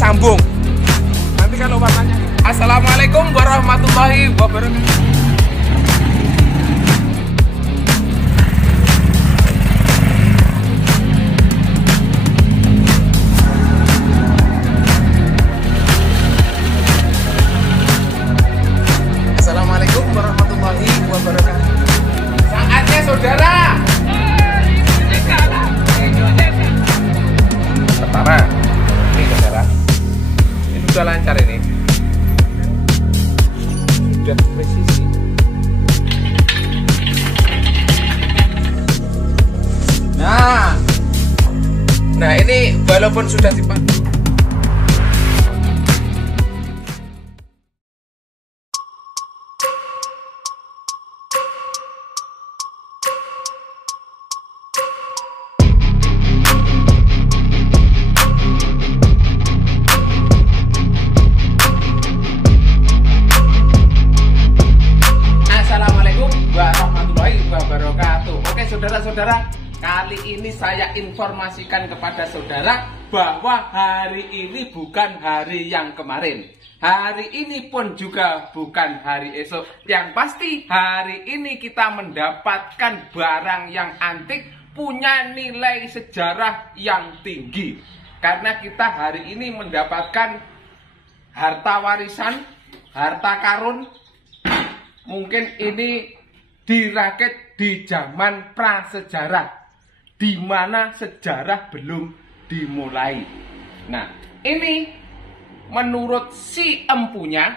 sambung. Nanti kalau warnanya. Assalamualaikum warahmatullahi wabarakatuh. Assalamualaikum warahmatullahi wabarakatuh. Saatnya saudara. Pertama, ini saudara. Ini sudah lancar ini. Sudah presisi. Nah ini walaupun sudah dipakai. Saudara-saudara, kali ini saya informasikan kepada saudara bahwa hari ini bukan hari yang kemarin. Hari ini pun juga bukan hari esok. Yang pasti hari ini kita mendapatkan barang yang antik, punya nilai sejarah yang tinggi. Karena kita hari ini mendapatkan harta warisan, harta karun. Mungkin ini dirakit di zaman prasejarah, di mana sejarah belum dimulai. Nah, ini menurut si empunya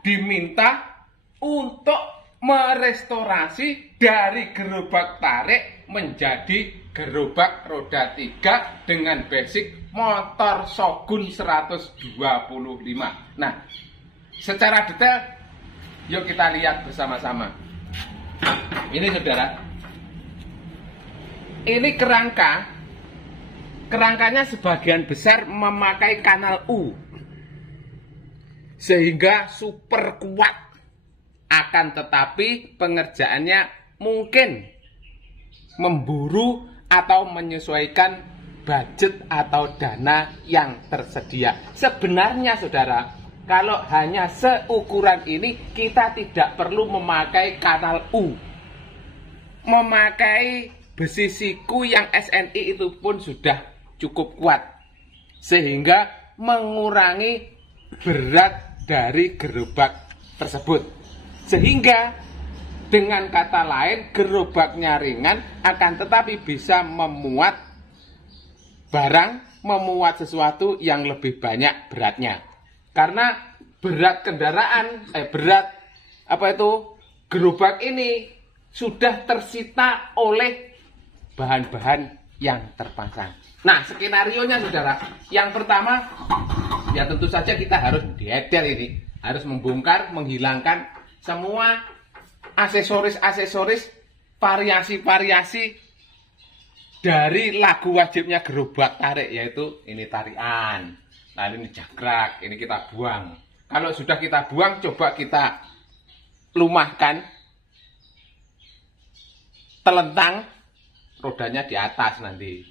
diminta untuk merestorasi dari gerobak tarik menjadi gerobak roda 3 dengan basic motor Shogun 125. Nah, secara detail yuk kita lihat bersama-sama. Ini saudara, ini kerangkanya sebagian besar memakai kanal U, sehingga super kuat. Akan tetapi pengerjaannya mungkin memburu atau menyesuaikan budget atau dana yang tersedia. Sebenarnya saudara, kalau hanya seukuran ini, kita tidak perlu memakai kanal U. Memakai besi siku yang SNI itu pun sudah cukup kuat, sehingga mengurangi berat dari gerobak tersebut. Sehingga dengan kata lain, gerobaknya ringan, akan tetapi bisa memuat barang, memuat sesuatu yang lebih banyak beratnya. Karena berat kendaraan, gerobak ini sudah tersita oleh bahan-bahan yang terpasang. Nah, skenarionya saudara, yang pertama, ya tentu saja kita harus detail ini, harus membongkar, menghilangkan semua aksesoris-aksesoris, variasi-variasi dari lagu wajibnya gerobak tarik, yaitu ini tarian. Lalu ini jagrak, ini kita buang. Kalau sudah kita buang, coba kita lumahkan, telentang, rodanya di atas nanti.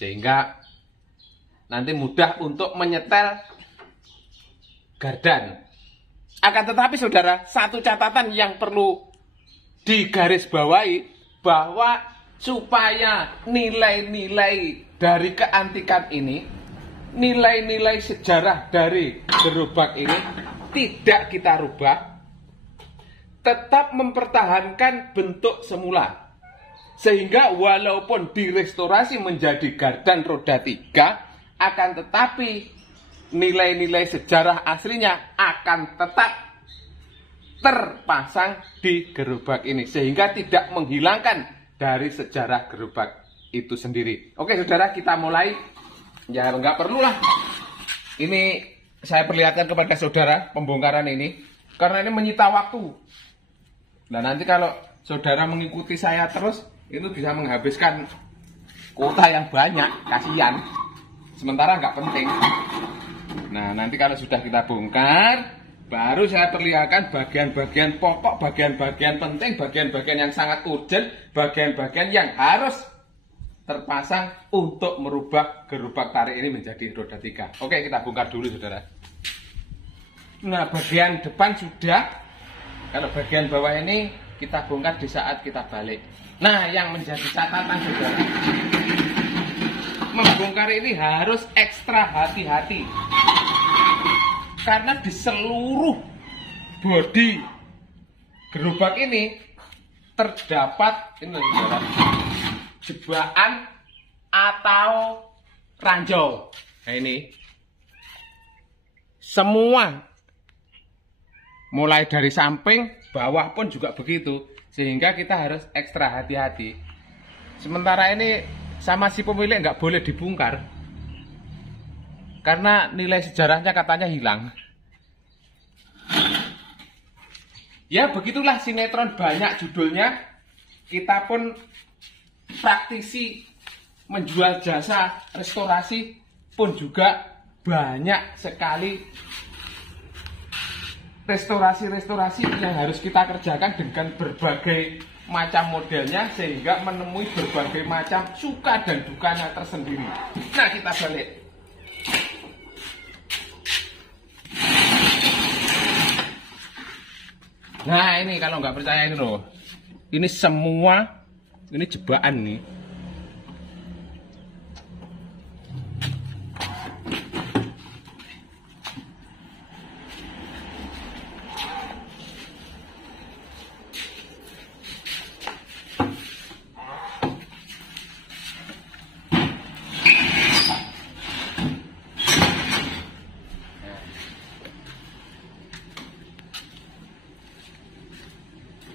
Sehingga nanti mudah untuk menyetel gardan. Akan tetapi saudara, satu catatan yang perlu digarisbawahi, bahwa supaya nilai-nilai dari keantikan ini, nilai-nilai sejarah dari gerobak ini tidak kita rubah, tetap mempertahankan bentuk semula. Sehingga walaupun direstorasi menjadi gardan roda 3, akan tetapi nilai-nilai sejarah aslinya akan tetap terpasang di gerobak ini, sehingga tidak menghilangkan dari sejarah gerobak itu sendiri. Oke saudara, kita mulai. Ya nggak perlu lah ini saya perlihatkan kepada saudara pembongkaran ini, karena ini menyita waktu. Nah nanti kalau saudara mengikuti saya terus, itu bisa menghabiskan kuota yang banyak, kasihan. Sementara nggak penting. Nah nanti kalau sudah kita bongkar, baru saya perlihatkan bagian-bagian pokok, bagian-bagian penting, bagian-bagian yang sangat urgent, bagian-bagian yang harus terpasang untuk merubah gerobak tarik ini menjadi roda 3. Oke, kita bongkar dulu saudara. Nah, bagian depan sudah. Kalau bagian bawah ini kita bongkar di saat kita balik. Nah, yang menjadi catatan saudara, membongkar ini harus ekstra hati-hati. Karena di seluruh bodi gerobak ini terdapat ini saudara, jebakan atau ranjau. Nah ini semua mulai dari samping, bawah pun juga begitu, sehingga kita harus ekstra hati-hati. Sementara ini sama si pemilik nggak boleh dibongkar karena nilai sejarahnya katanya hilang. Ya begitulah sinetron banyak judulnya. Kita pun praktisi menjual jasa restorasi pun juga banyak sekali restorasi-restorasi yang harus kita kerjakan dengan berbagai macam modelnya, sehingga menemui berbagai macam suka dan dukanya tersendiri. Nah, kita balik. Nah, ini kalau nggak percaya ini loh. Ini semua, ini jebakan nih.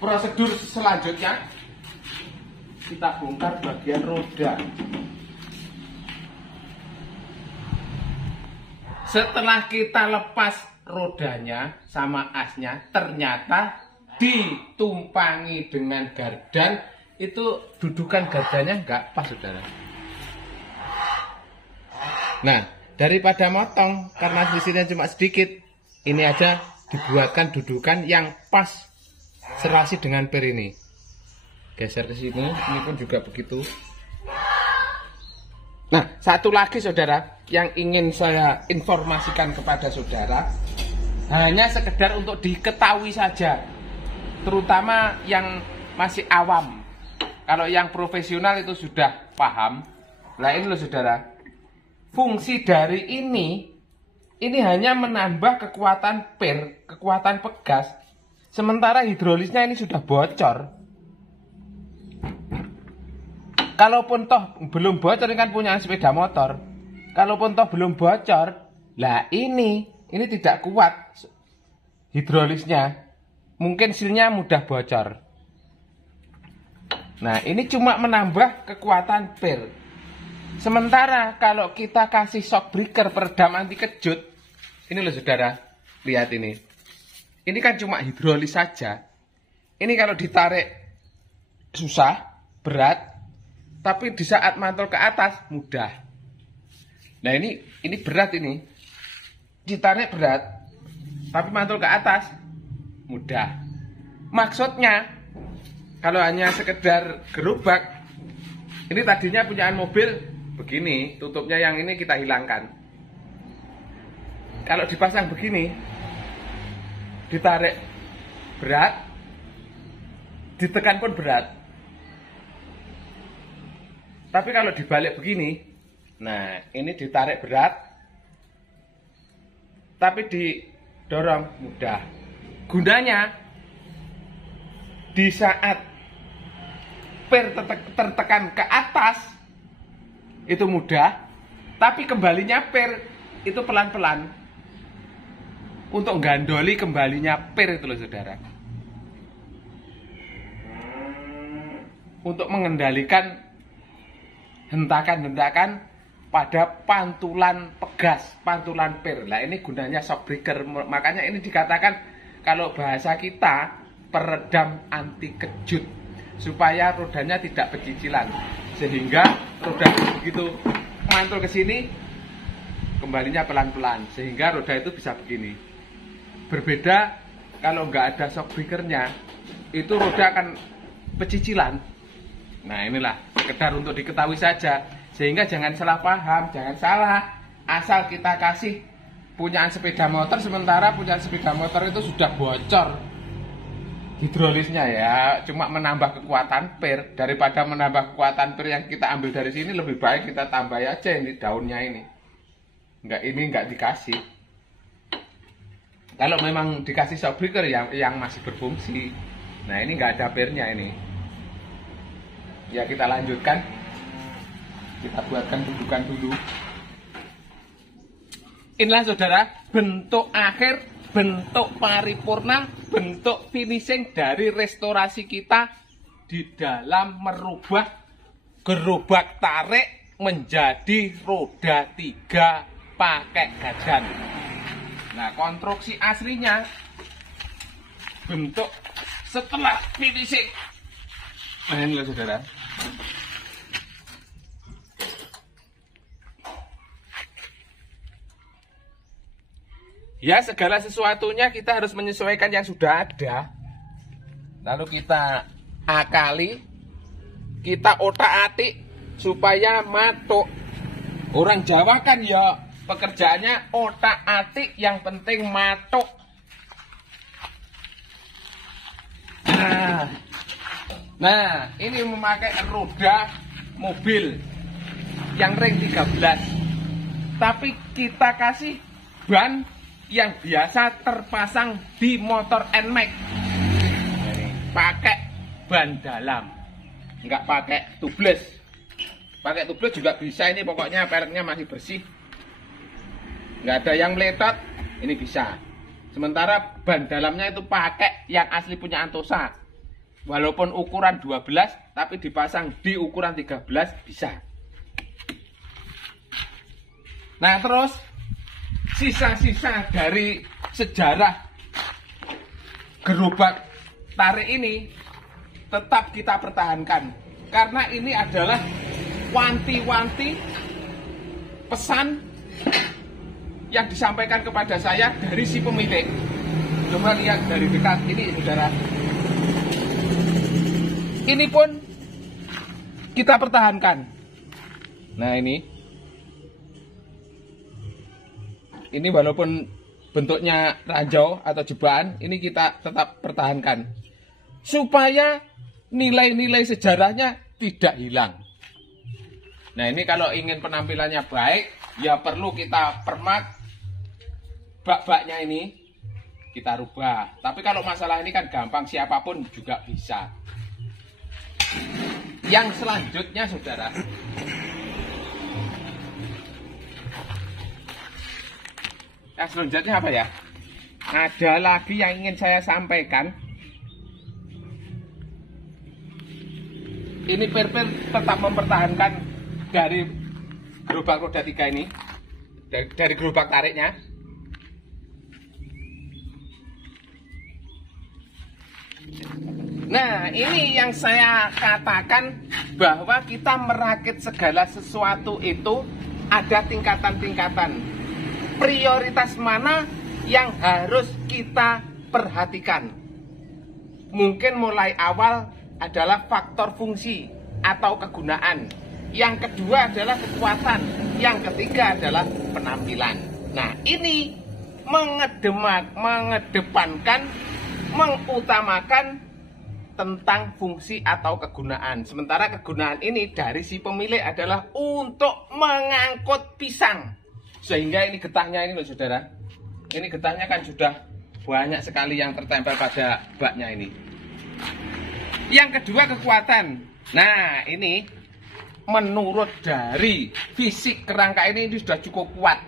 Prosedur selanjutnya kita bongkar bagian roda. Setelah kita lepas rodanya sama asnya, ternyata ditumpangi dengan gardan. Itu dudukan gardannya nggak pas saudara. Nah, daripada motong karena selisihnya cuma sedikit, ini aja dibuatkan dudukan yang pas serasi dengan per ini. Geser ke sini, ini pun juga begitu. Nah, satu lagi saudara yang ingin saya informasikan kepada saudara, hanya sekedar untuk diketahui saja, terutama yang masih awam. Kalau yang profesional itu sudah paham. Nah ini loh saudara, fungsi dari ini hanya menambah kekuatan per, kekuatan pegas. Sementara hidrolisnya ini sudah bocor. Kalaupun toh belum bocor, ini kan punya sepeda motor. Kalaupun toh belum bocor, lah ini tidak kuat hidrolisnya. Mungkin silnya mudah bocor. Nah, ini cuma menambah kekuatan per. Sementara kalau kita kasih shock breaker peredam anti kejut, ini loh saudara, lihat ini. Ini kan cuma hidrolis saja. Ini kalau ditarik susah, berat, tapi di saat mantul ke atas mudah. Nah ini berat ini, ditarik berat, tapi mantul ke atas mudah. Maksudnya kalau hanya sekedar gerobak, ini tadinya punyaan mobil begini, tutupnya yang ini kita hilangkan. Kalau dipasang begini, ditarik berat, ditekan pun berat. Tapi kalau dibalik begini, nah ini ditarik berat, tapi didorong mudah. Gunanya di saat per tertekan ke atas itu mudah, tapi kembalinya per itu pelan-pelan. Untuk gandoli kembalinya per itu loh saudara. Untuk mengendalikan hentakan-hentakan pada pantulan pegas, pantulan per. Nah ini gunanya shock breaker. Makanya ini dikatakan kalau bahasa kita peredam anti kejut, supaya rodanya tidak pecicilan, sehingga roda begitu mantul ke sini kembalinya pelan-pelan, sehingga roda itu bisa begini. Berbeda kalau nggak ada shock breakernya, itu roda akan pecicilan. Nah inilah sekedar untuk diketahui saja, sehingga jangan salah paham, jangan salah. Asal kita kasih punyaan sepeda motor, sementara punyaan sepeda motor itu sudah bocor hidrolisnya ya, cuma menambah kekuatan per. Daripada menambah kekuatan per yang kita ambil dari sini, lebih baik kita tambah aja ini daunnya ini. Enggak dikasih. Kalau memang dikasih shock breaker yang masih berfungsi. Nah ini nggak ada pernya ini. Ya kita lanjutkan. Kita buatkan dudukan dulu. Inilah saudara bentuk akhir, bentuk paripurna, bentuk finishing dari restorasi kita di dalam merubah gerobak tarik menjadi roda 3 pakai gajan. Nah, konstruksi aslinya bentuk setelah finishing. Nah, ini loh saudara. Ya, segala sesuatunya kita harus menyesuaikan yang sudah ada. Lalu kita akali, kita otak-atik supaya matuk. Orang Jawa kan ya pekerjaannya otak-atik, yang penting matuk. Nah, ini memakai roda mobil yang ring 13. Tapi kita kasih ban yang biasa terpasang di motor NMAX. Pakai ban dalam, nggak pakai tubeless. Pakai tubeless juga bisa, ini pokoknya pereknya masih bersih, nggak ada yang meletot, ini bisa. Sementara ban dalamnya itu pakai yang asli punya Antosa, walaupun ukuran 12 tapi dipasang di ukuran 13 bisa. Nah terus sisa-sisa dari sejarah gerobak tarik ini tetap kita pertahankan, karena ini adalah wanti-wanti pesan yang disampaikan kepada saya dari si pemilik. Coba lihat dari dekat ini saudara, ini pun kita pertahankan. Nah ini walaupun bentuknya ranjau atau jebakan, ini kita tetap pertahankan supaya nilai-nilai sejarahnya tidak hilang. Nah ini kalau ingin penampilannya baik, ya perlu kita permak bak-baknya ini, kita rubah. Tapi kalau masalah ini kan gampang, siapapun juga bisa. Yang selanjutnya saudara, yang selanjutnya apa ya? Ada lagi yang ingin saya sampaikan. Ini per-per tetap mempertahankan dari gerobak roda 3 ini, dari gerobak tariknya. Nah ini yang saya katakan, bahwa kita merakit segala sesuatu itu ada tingkatan-tingkatan. Prioritas mana yang harus kita perhatikan? Mungkin mulai awal adalah faktor fungsi atau kegunaan. Yang kedua adalah kekuatan. Yang ketiga adalah penampilan. Nah ini mengedepankan, mengutamakan tentang fungsi atau kegunaan. Sementara kegunaan ini dari si pemilik adalah untuk mengangkut pisang. Sehingga ini getahnya ini loh saudara. Ini getahnya kan sudah banyak sekali yang tertempel pada baknya ini. Yang kedua kekuatan. Nah ini menurut dari fisik kerangka ini sudah cukup kuat.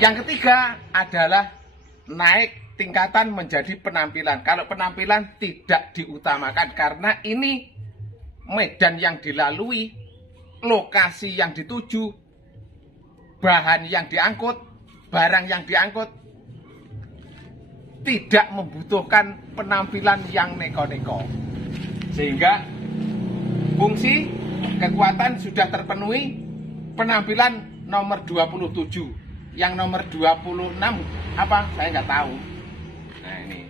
Yang ketiga adalah naik tingkatan menjadi penampilan. Kalau penampilan tidak diutamakan, karena ini medan yang dilalui, lokasi yang dituju, bahan yang diangkut, barang yang diangkut, tidak membutuhkan penampilan yang neko-neko. Sehingga fungsi kekuatan sudah terpenuhi, penampilan nomor 27. Yang nomor 26 apa? Saya nggak tahu. Nah ini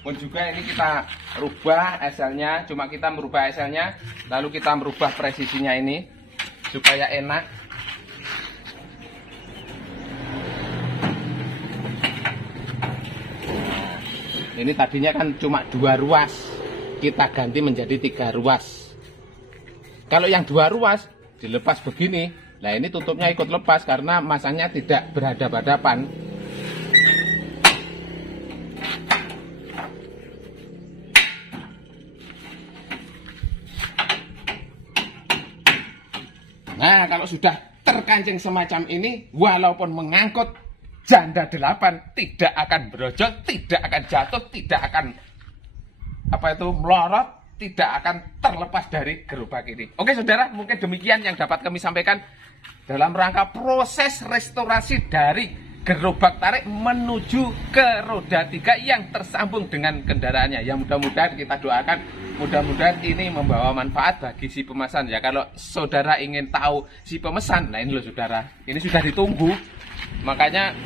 pun juga ini kita rubah SL-nya, cuma kita merubah SL-nya, lalu kita merubah presisinya ini supaya enak. Ini tadinya kan cuma 2 ruas, kita ganti menjadi 3 ruas. Kalau yang 2 ruas dilepas begini, nah ini tutupnya ikut lepas karena masanya tidak berhadap-hadapan. Nah, kalau sudah terkancing semacam ini, walaupun mengangkut janda 8, tidak akan berojol, tidak akan jatuh, tidak akan melorot, tidak akan terlepas dari gerobak ini. Oke saudara, mungkin demikian yang dapat kami sampaikan dalam rangka proses restorasi dari gerobak tarik menuju ke roda 3 yang tersambung dengan kendaraannya. Ya mudah-mudahan kita doakan, mudah-mudahan ini membawa manfaat bagi si pemesan. Ya kalau saudara ingin tahu si pemesan, nah ini loh saudara, ini sudah ditunggu. Makanya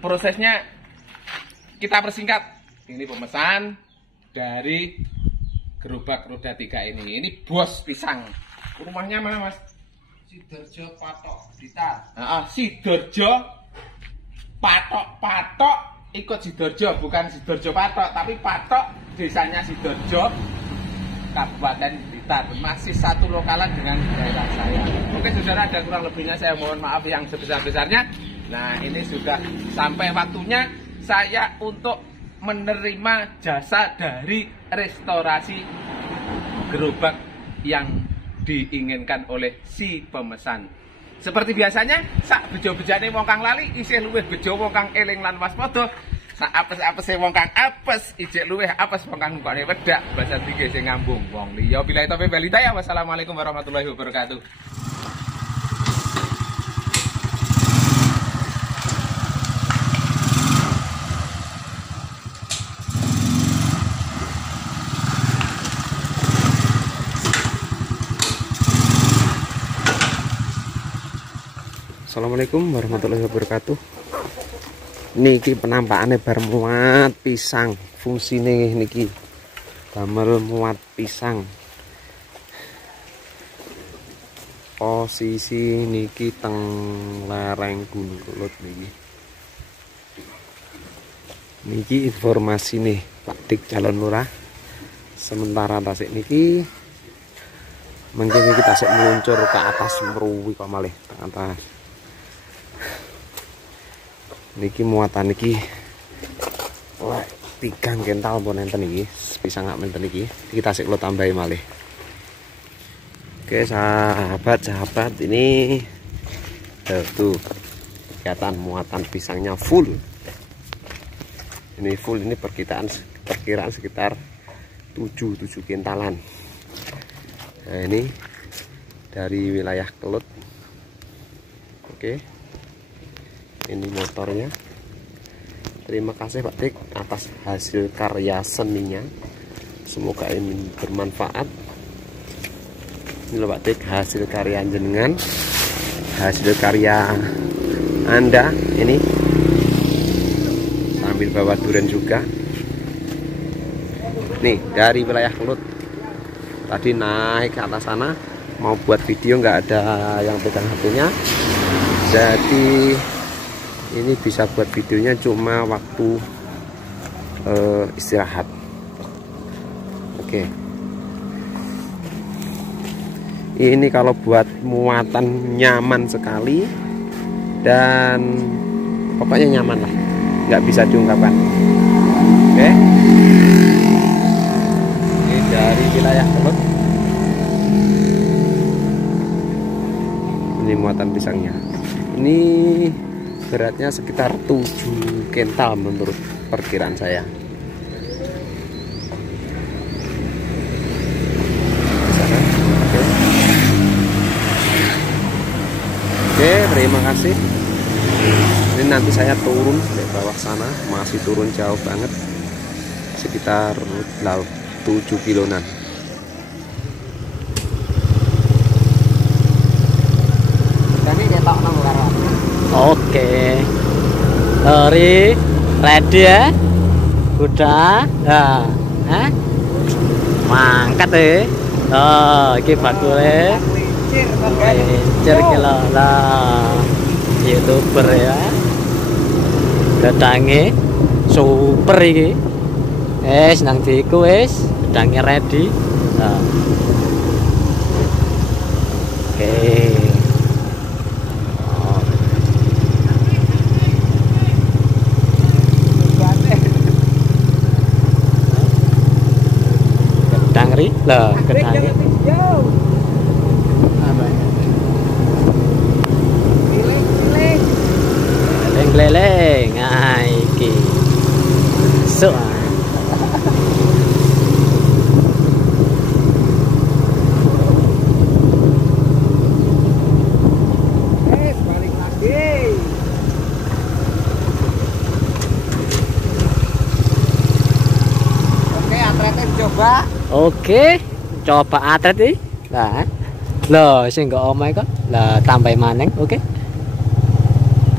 prosesnya kita persingkat. Ini pemesan dari gerobak roda 3 ini. Ini bos pisang. Rumahnya mana mas? Sidoarjo Patok Blitar. Sidoarjo Patok ikut Sidoarjo, bukan Sidoarjo Patok, tapi Patok desanya Sidoarjo, Kabupaten Blitar. Masih satu lokalan dengan daerah saya. Oke saudara, dan kurang lebihnya saya mohon maaf yang sebesar-besarnya. Nah ini sudah sampai waktunya saya untuk menerima jasa dari restorasi gerobak yang diinginkan oleh si pemesan. Seperti biasanya, sak bejo-bejane wong kang lali isih luwih bejo wong kang eling lan waspada. Sak apes-apese wong kang apes ijek luwih apes wong kang ngkone wedak. Basa iki sing ngambung wong liya. Billahi taufiq wal hidayah. Wassalamualaikum warahmatullahi wabarakatuh. Assalamualaikum warahmatullahi wabarakatuh. Niki penampakannya bar muat pisang. Fungsine niki damel muat pisang. Posisi niki teng lereng Gunung Kelut niki. Niki informasi nih Pak Dik calon lurah. Sementara tasik niki mungkin kita tasik meluncur ke atas meruwi kok malih ke atas. Niki muatan niki 3 kental pun enten iki, pisang ngak menten iki. Kita sik lo tambahi malih. Oke, sahabat-sahabat, ini tuh kelihatan muatan pisangnya full. Ini full, ini perkiraan sekitar 7 kentalan. Nah, ini dari wilayah Kelut. Oke. Ini motornya. Terima kasih Pak Dik atas hasil karya seninya. Semoga ini bermanfaat. Ini loh Pak Dik, hasil karya jenengan, hasil karya Anda ini. Sambil bawa durian juga. Nih dari wilayah Kelut. Tadi naik ke atas sana mau buat video, nggak ada yang pegang HP-nya. Jadi ini bisa buat videonya cuma waktu istirahat. Oke. Ini kalau buat muatan nyaman sekali dan pokoknya nyaman lah, nggak bisa diungkapkan. Oke. Ini dari wilayah Kelut. Ini muatan pisangnya. Ini beratnya sekitar 7 kental menurut perkiraan saya. Oke, terima kasih. Ini nanti saya turun di bawah sana, masih turun jauh banget, sekitar 7 kiloan. Oke, sorry, ready ya. Udah. Nah, mangkat oh iki bakule lincir iki lho lah, youtuber ya, gedange super iki nang diku gedange ready. Nah. Oke. Gedang lah, gedang. Leleng, iki. So. Balik lagi. Oke, atletnya coba. Oke, coba atlet iki. Nah. Loh, sing kok omae kok. Lah tambah maneng, oke.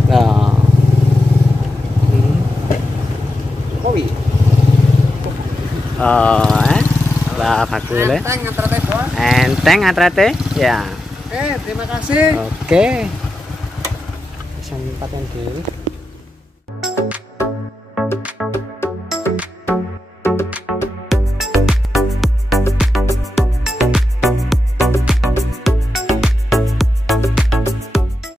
Nah. Kowi. Lah bakule. Enteng atletnya, Bos. Enteng atletnya, ya. Terima kasih. Oke. Sampai 4 dulu.